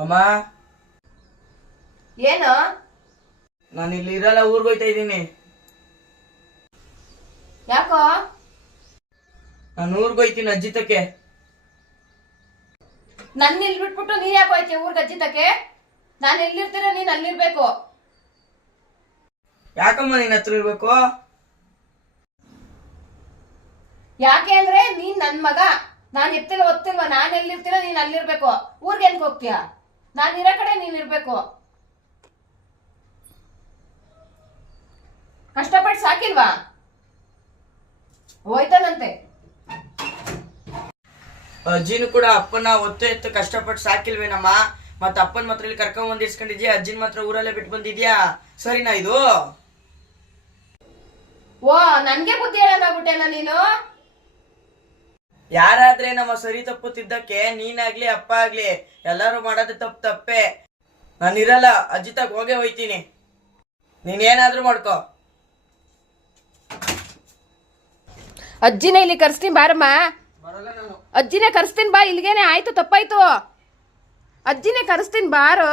ಅಮ್ಮ? ಏನು? ನಾನು ಇಲ್ಲಿ ಇರಲ್ಲ ಊರ್ಗ್ ಹೋಯ್ತಾ ಇದ್ದೀನಿ. ಯಾಕೋ? ನಾನು ಊರ್ಗ್ ಹೋಯ್ತೀನಿ ಅಜ್ಜಿತಕ್ಕೆ ನನ್ನ ಇಲ್ಲಿ ಬಿಟ್ಬಿಟ್ಟು ನೀ ಯಾಕೆ ಹೋಯ್ತೀಯ ಊರ್ಗ್ ಅಜ್ಜಿತಕ್ಕೆ ನಾನು ಎಲ್ಲಿರ್ತೀರ ನೀನ್ ಅಲ್ಲಿರ್ಬೇಕು. ಯಾಕಮ್ಮ ನಿನ್ನ ಹತ್ರ ಇರ್ಬೇಕು? ಯಾಕೆ ಅಂದ್ರೆ ನೀನ್ ನನ್ ಮಗ. ನಾನ್ ಎತ್ತಿಲ್ಲ ಒತ್ತಿಲ್ವ ನಾನ್ ಎಲ್ಲಿರ್ತೀರ ನೀನ್ ಅಲ್ಲಿರ್ಬೇಕು. ಊರ್ಗೆ ಎನ್ಕ್ ಹೋಗ್ತೀಯ? ನಾನ್ ಇರೋ ಕಡೆ ನೀನ್ ಇರ್ಬೇಕು. ಕಷ್ಟಪಟ್ಟು ಸಾಕಿಲ್ವಾ? ಹೋಯ್ತಾನಂತೆ ಅಜ್ಜಿನೂ ಕೂಡ ಅಪ್ಪನ ಒತ್ತು ಎತ್ತು ಕಷ್ಟಪಟ್ಟು ಸಾಕಿಲ್ವೇನಮ್ಮ? ಮತ್ತ ಅಪ್ಪನ ಮಾತ್ರ ಇಲ್ಲಿ ಕರ್ಕೊಂಡ್ ಬಂದ್ ಇರ್ಸ್ಕೊಂಡಿದ್ಯಾ ಅಜ್ಜಿನ ಮಾತ್ರ ಊರಲ್ಲೇ ಬಿಟ್ಟು ಬಂದಿದ್ಯಾ? ಸರಿನಾ ಇದು? ಓ ನನ್ಗೆ ಬುದ್ಧಿ ಹೇಳೋನಾಗ್ಬಿಟ್ಟೆನ ನೀನು? ಯಾರಾದ್ರೆ ನಮ್ಮ ಸರಿ ತಪ್ಪು ತಿದ್ದಕ್ಕೆ ನೀನಾಗ್ಲಿ ಅಪ್ಪ ಆಗ್ಲಿ ಎಲ್ಲರೂ ಮಾಡೋದು ತಪ್ಪು ತಪ್ಪೆ. ನಾನಿರಲ್ಲ ಇರಲ್ಲ ಅಜ್ಜಿ ತಗ ಹೋಗೇ ಹೋಯ್ತೀನಿ. ನೀನೇನಾದ್ರೂ ಮಾಡ್ಕೋ. ಅಜ್ಜಿನ ಇಲ್ಲಿ ಕರ್ಸ್ತೀನಿ ಬಾರಮ್ಮ. ಬರಲ್ಲ ನಾನು. ಅಜ್ಜಿನೇ ಕರ್ಸ್ತೀನಿ ಬಾ ಇಲ್ಲಿಗೇನೆ ಆಯ್ತು ತಪ್ಪಾಯ್ತು. ಅಜ್ಜಿನೇ ಕರ್ಸ್ತೀನಿ ಬಾರೋ.